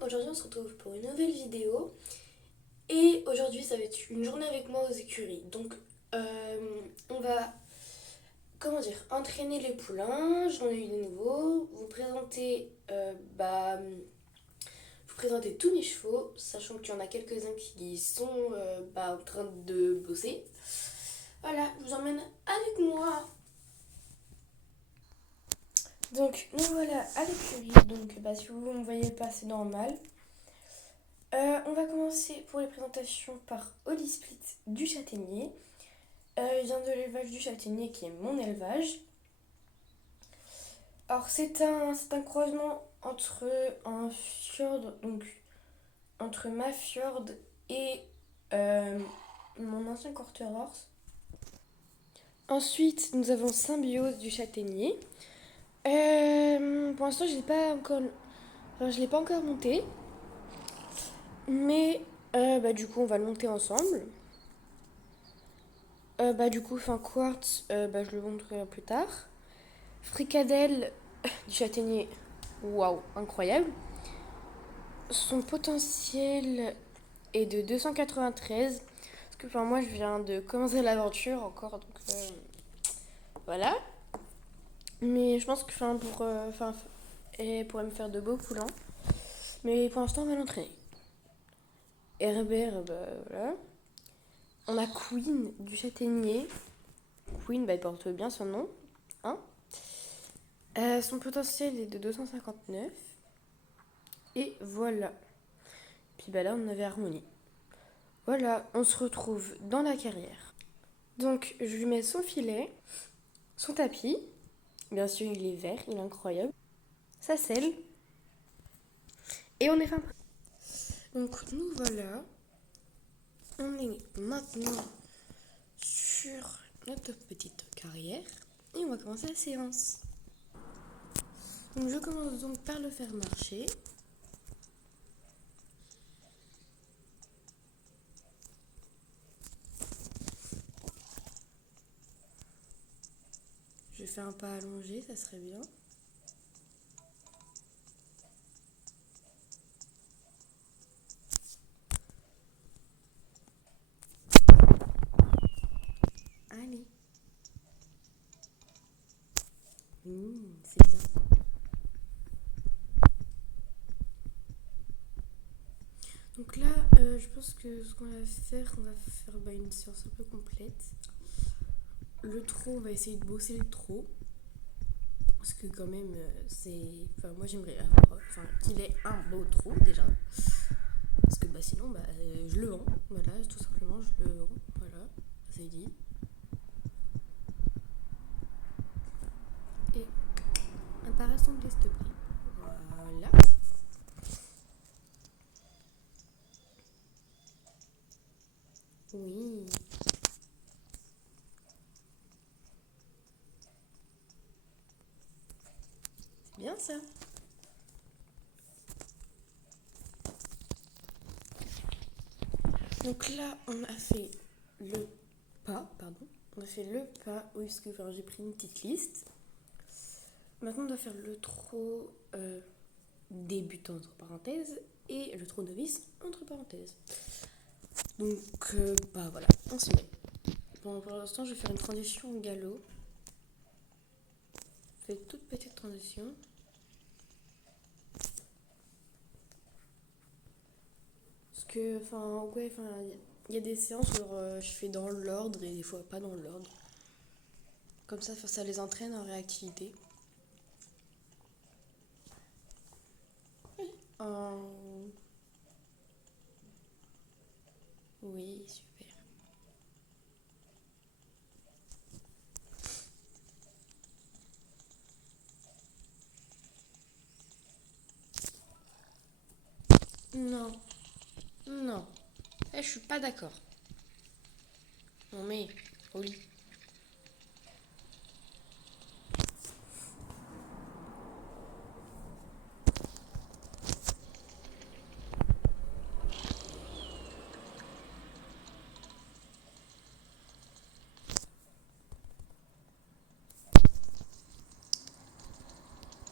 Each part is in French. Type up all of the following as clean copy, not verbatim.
Aujourd'hui on se retrouve pour une nouvelle vidéo et aujourd'hui ça va être une journée avec moi aux écuries. Donc on va, entraîner les poulains, j'en ai eu des nouveaux, vous présenter tous mes chevaux, sachant qu'il y en a quelques-uns qui sont en train de bosser. Voilà, je vous emmène avec moi. Donc nous voilà à l'écurie, donc si vous ne me voyez pas c'est normal. On va commencer pour les présentations par Holly Split du Châtaignier. Il vient de l'élevage du Châtaignier qui est mon élevage. Alors c'est un croisement entre un fjord, donc entre ma fjord et mon ancien quarter horse. Ensuite nous avons Symbiose du Châtaignier. Pour l'instant je l'ai pas encore monté. Mais du coup on va le monter ensemble. Quartz, je le montrerai plus tard. Fricadelle du Châtaignier, waouh, incroyable. Son potentiel est de 293. Parce que moi, je viens de commencer l'aventure encore, donc voilà. Mais je pense que elle pourrait me faire de beaux poulains. Mais pour l'instant, on va l'entraîner. Herbert, voilà. On a Queen du Châtaignier. Queen, il porte bien son nom. Hein. Son potentiel est de 259. Et voilà. Puis là, on avait Harmonie. Voilà, on se retrouve dans la carrière. Donc, je lui mets son filet, son tapis. Bien sûr, il est vert, il est incroyable. Sa selle. Et on est fin. Donc, nous voilà. On est maintenant sur notre petite carrière. Et on va commencer la séance. Donc, je commence donc par le faire marcher. Je fais un pas allongé, ça serait bien. Allez. C'est bien. Donc là, je pense que ce qu'on va faire, une séance un peu complète. Le trot, on va essayer de bosser le trot. Parce que quand même, moi j'aimerais avoir, qu'il ait un beau trot déjà. Parce que sinon, je le vends. Voilà, tout simplement, je le vends. Voilà, c'est dit. Et un parassembler s'il te plaît. Voilà. Oui. C'est bien ça. Donc là, on a fait le pas, pardon. On a fait le pas, oui, parce que j'ai pris une petite liste. Maintenant, on doit faire le trot débutant entre parenthèses et le trot novice entre parenthèses. Donc, voilà, on s'y met. Bon, pour l'instant, je vais faire une transition au galop. Je fais une toute petite transition. Parce que, il y a des séances où je fais dans l'ordre et des fois pas dans l'ordre. Comme ça les entraîne en réactivité. Oui, super. Non, non. Je suis pas d'accord. Non mais, au lit.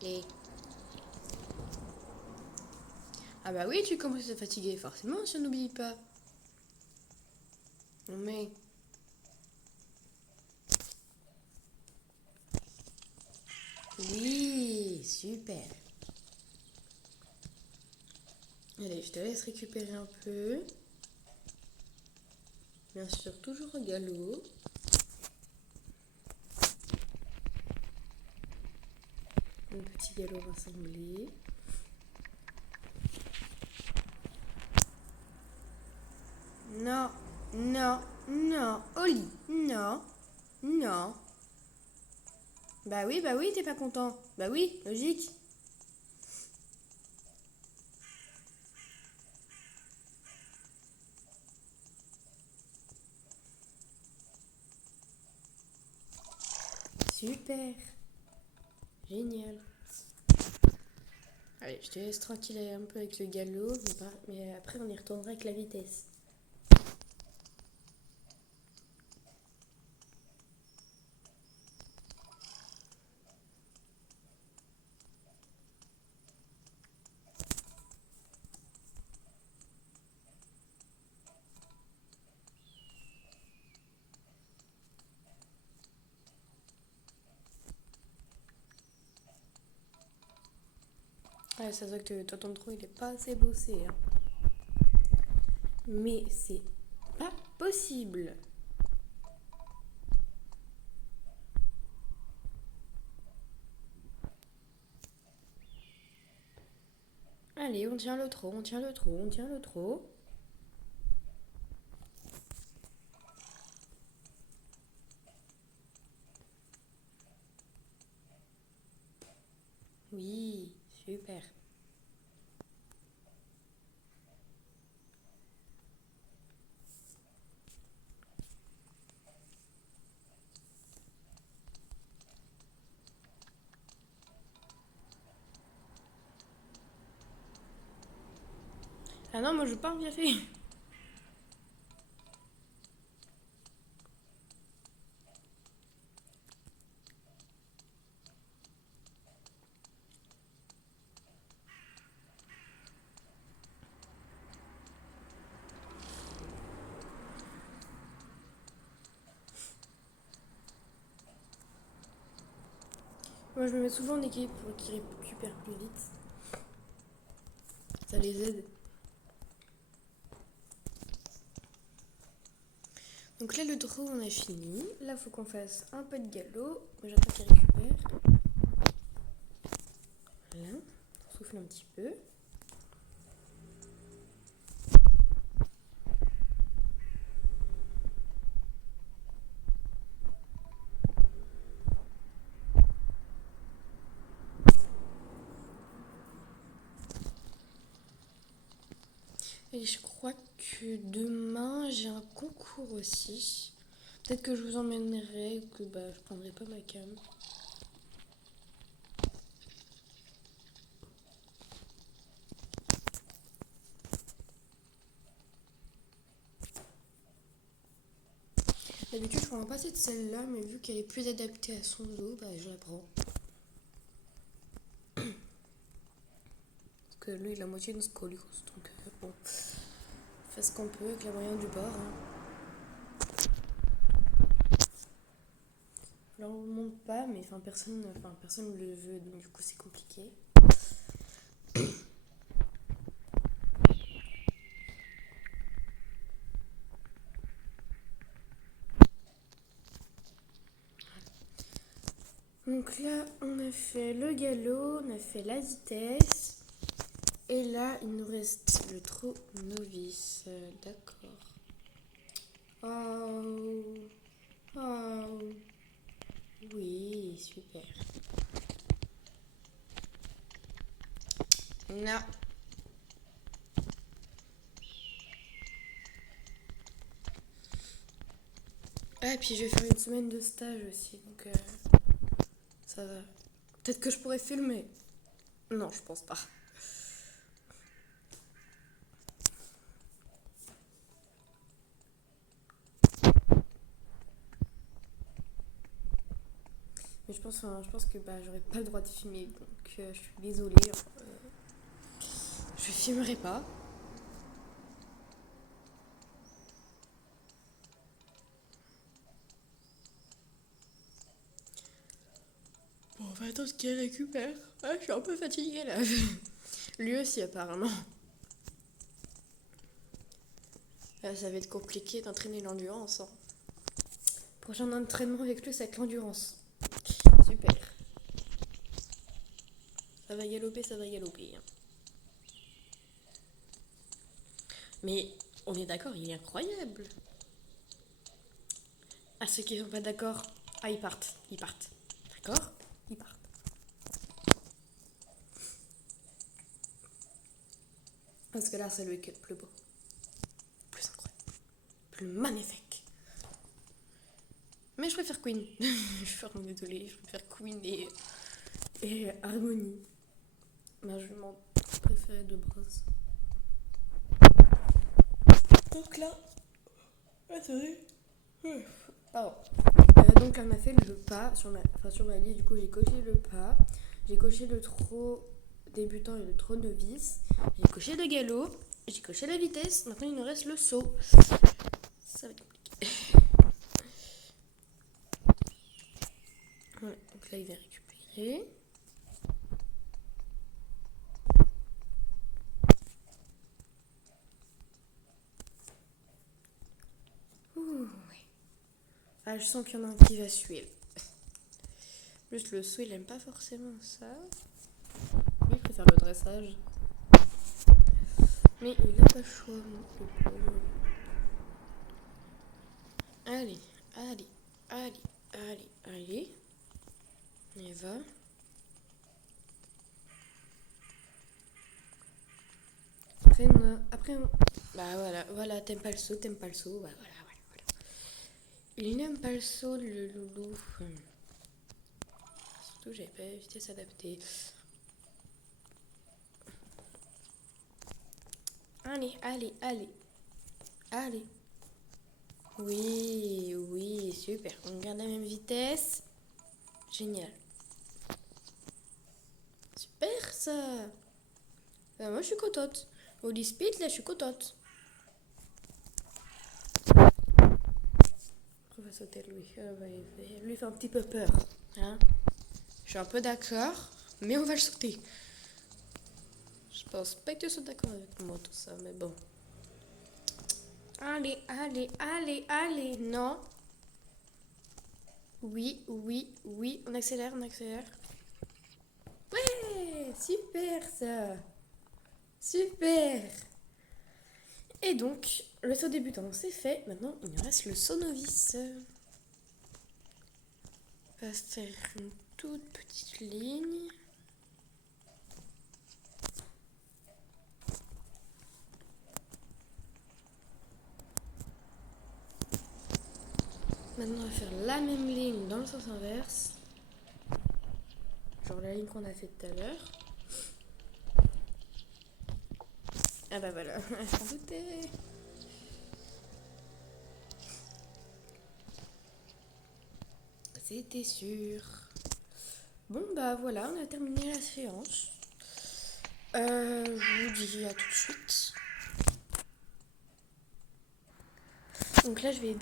Et Ah bah oui, tu commences à te fatiguer, forcément, si on n'oublie pas. Mais... Oui, super. Allez, je te laisse récupérer un peu. Bien sûr, toujours au galop. Un petit galop rassemblé. Non, non, non. Au lit. Non, non. Bah oui, t'es pas content. Bah oui, logique. Super. Génial. Allez, je te laisse tranquille un peu avec le galop, mais après on y retournera avec la vitesse. Ouais, ça se voit que toi ton trou il est pas assez bossé. Hein. Mais c'est pas possible. Allez, on tient le trot, on tient le trot, on tient le trot. Oui, super. Ah non, moi je veux pas un café. Moi je me mets souvent en équipe pour qu'ils récupèrent plus vite. Ça les aide. Donc là le trou on a fini. Là faut qu'on fasse un peu de galop. Moi j'attends qu'il récupère. Voilà. On souffle un petit peu. Et je crois que demain j'ai un concours aussi. Peut-être que je vous emmènerai ou que je prendrai pas ma cam. D'habitude je prends pas cette celle-là, mais vu qu'elle est plus adaptée à son dos, je la prends. Parce que lui il a moitié une scoliose, donc bon, on fait ce qu'on peut avec la moyenne du bord. Hein. Alors on ne monte pas, mais personne ne le veut, donc du coup c'est compliqué. Donc là, on a fait le galop, on a fait la vitesse. Et là, il nous reste le trot novice. D'accord. Oh. Oh. Oui, super. Non. Ah, et puis je vais faire une semaine de stage aussi, donc ça va. Peut-être que je pourrais filmer. Non, je pense pas. Mais je pense que j'aurais pas le droit de filmer, donc je suis désolée. Je je filmerai pas. Bon, on va attendre qu'il récupère. Ah, je suis un peu fatiguée là. Lui aussi apparemment. Là, ça va être compliqué d'entraîner l'endurance. Hein. Prochain entraînement avec lui, ça va être l'endurance. Super. Ça va galoper, ça va galoper. Mais on est d'accord, il est incroyable. Ah, ceux qui sont pas d'accord, ah, ils partent. Ils partent. D'accord? Ils partent. Parce que là, c'est le week-end plus beau. Plus incroyable. Plus magnifique. Mais je préfère Queen. Je suis vraiment désolée, je préfère Queen et Harmony. Ma jument préférée de base. Donc là, attendez. Pardon. Donc là, on a fait le pas sur ma liste. Du coup, j'ai coché le pas. J'ai coché le trop débutant et le trop novice. J'ai coché le galop. J'ai coché la vitesse. Maintenant, il nous reste le saut. Ça va être compliqué. Voilà. Donc là, il va récupérer. Ouh, ouais. Ah, je sens qu'il y en a un qui va suivre. Plus le saut, il aime pas forcément ça. Lui, il préfère le dressage. Mais il a pas le choix, le pauvre. Allez, allez, allez, allez, allez. On y va. Après, bah voilà, t'aimes pas le saut, bah voilà. Il n'aime pas le saut, le loulou. Surtout, j'avais pas évité s'adapter. Allez. Oui, super. On garde la même vitesse. Génial. Super, ça. Moi, je suis contente. Au speed, là, je suis contente. On va sauter lui. Lui fait un petit peu peur. Hein, je suis un peu d'accord, mais on va le sauter. Je pense pas que tu sois d'accord avec moi, tout ça, mais bon. Allez. Non. Oui. On accélère. Ouais, super ça. Super. Et donc, le saut débutant, c'est fait. Maintenant, il nous reste le saut novice. On va se faire une toute petite ligne. Maintenant, on va faire la même ligne dans le sens inverse. Genre la ligne qu'on a fait tout à l'heure. Ah bah voilà, je m'en doutais. C'était sûr. Bon bah voilà, on a terminé la séance. Je vous dis à tout de suite. Donc là, je vais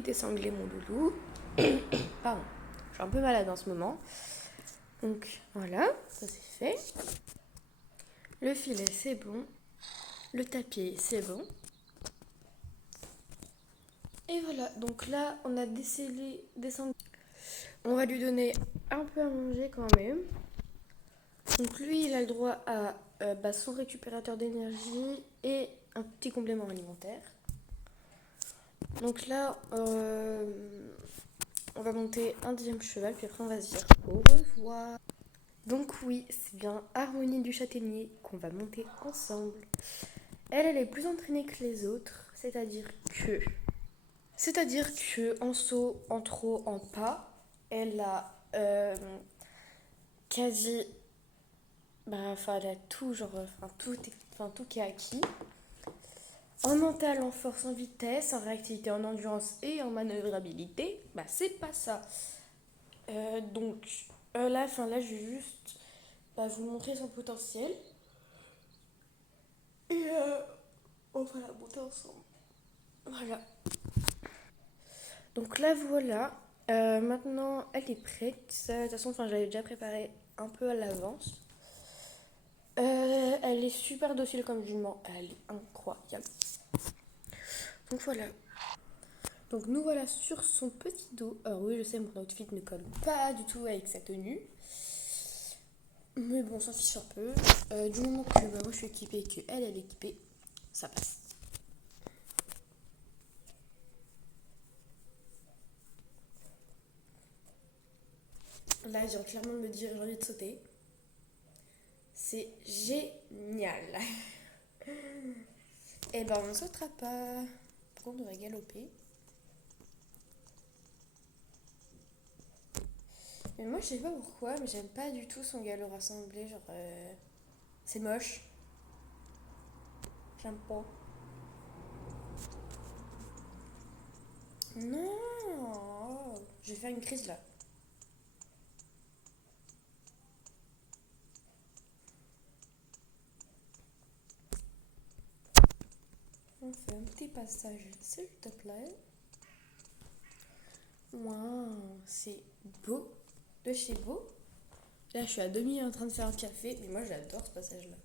désangler mon loulou. Pardon, je suis un peu malade en ce moment. Donc voilà, ça c'est fait. Le filet, c'est bon. Le tapis, c'est bon. Et voilà, donc là, on a descendu. On va lui donner un peu à manger quand même. Donc lui, il a le droit à son récupérateur d'énergie et un petit complément alimentaire. Donc là, on va monter un deuxième cheval, puis après on va se dire au revoir. Donc oui, c'est bien Harmonie du Châtaignier qu'on va monter ensemble. Elle est plus entraînée que les autres, c'est-à-dire que en saut, en trot, en pas, elle a quasi... elle a tout, tout qui est acquis. En mental, en force, en vitesse, en réactivité, en endurance et en manœuvrabilité, c'est pas ça. Donc là, je vais juste vous montrer son potentiel. On va la monter ensemble. Voilà. Donc là, voilà. Maintenant, elle est prête. De toute façon, je l'avais déjà préparée un peu à l'avance. Elle est super docile comme jument. Elle est incroyable. Donc voilà. Donc nous voilà sur son petit dos. Alors oui, je sais, mon outfit ne colle pas du tout avec sa tenue. Mais bon, on s'en fiche un peu. Du moment que moi je suis équipée et qu'elle est équipée, ça passe. Là, j'ai clairement de me dire j'ai envie de sauter. C'est génial. Et ben on ne sautera pas. Pourquoi on devrait galoper? Mais moi je sais pas pourquoi, mais j'aime pas du tout son galop rassemblé. Genre, c'est moche. J'aime pas. Non, je vais faire une crise là. On fait un petit passage, s'il te plaît. Waouh, c'est beau. De chez beau. Là, je suis à demi en train de faire un café, mais moi j'adore ce passage-là.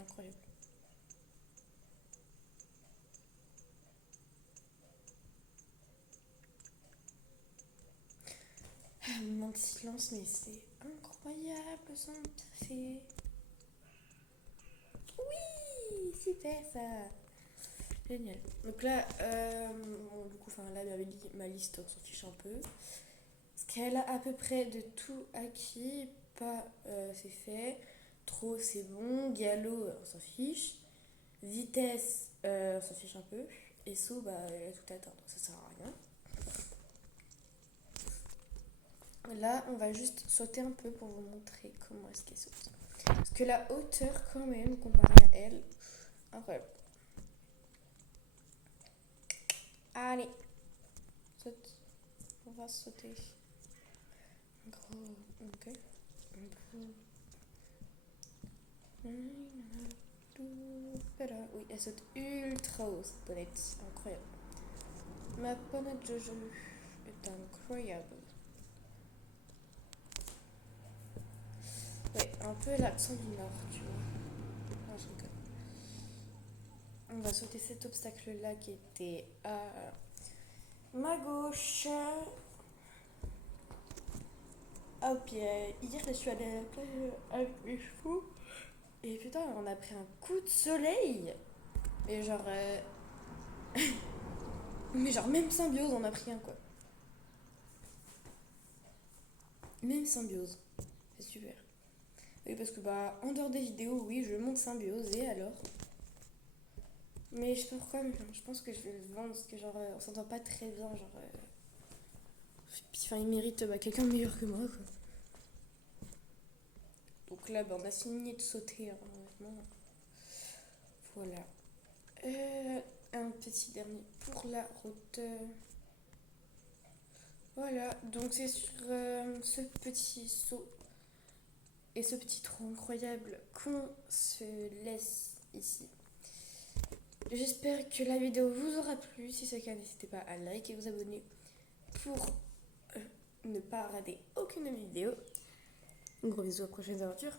Incroyable. Un moment de silence, mais c'est incroyable son café. Oui, super ça. Génial. Donc là, bon, du coup, là, ma liste, on s'en fiche un peu. Parce qu'elle a à peu près de tout acquis. Pas, c'est fait. Trop, c'est bon. Galop, on s'en fiche. Vitesse, on s'en fiche un peu. Et saut, elle a tout atteint, donc ça sert à rien. Là, on va juste sauter un peu pour vous montrer comment est-ce qu'elle saute. Parce que la hauteur, quand même, comparée à elle, incroyable. Allez, saute. On va sauter. Gros, ok. Oui, elle saute ultra haut, cette bonnette. Incroyable. Ma bonnette Jojo est incroyable. Ouais, un peu l'accent du nord, tu vois. Non, je rigole. On va sauter cet obstacle-là qui était à ma gauche. Ah, puis hier, je suis allée à la plage avec mes chevaux. Et putain, on a pris un coup de soleil. Et genre. Mais genre, même symbiose, on a pris un quoi. Même symbiose. C'est super. Oui, parce que en dehors des vidéos, oui, je monte symbiose et alors. Mais je sais pas pourquoi, mais je pense que je vais le vendre parce que genre, on s'entend pas très bien. Genre. Puis il mérite quelqu'un de meilleur que moi quoi. Donc là, on a fini de sauter, hein, honnêtement. Voilà. Un petit dernier pour la route. Voilà, donc c'est sur ce petit saut et ce petit trou incroyable qu'on se laisse ici. J'espère que la vidéo vous aura plu. Si c'est le cas, n'hésitez pas à liker et vous abonner pour ne pas rater aucune vidéo. Un gros bisou, aux prochaines aventures.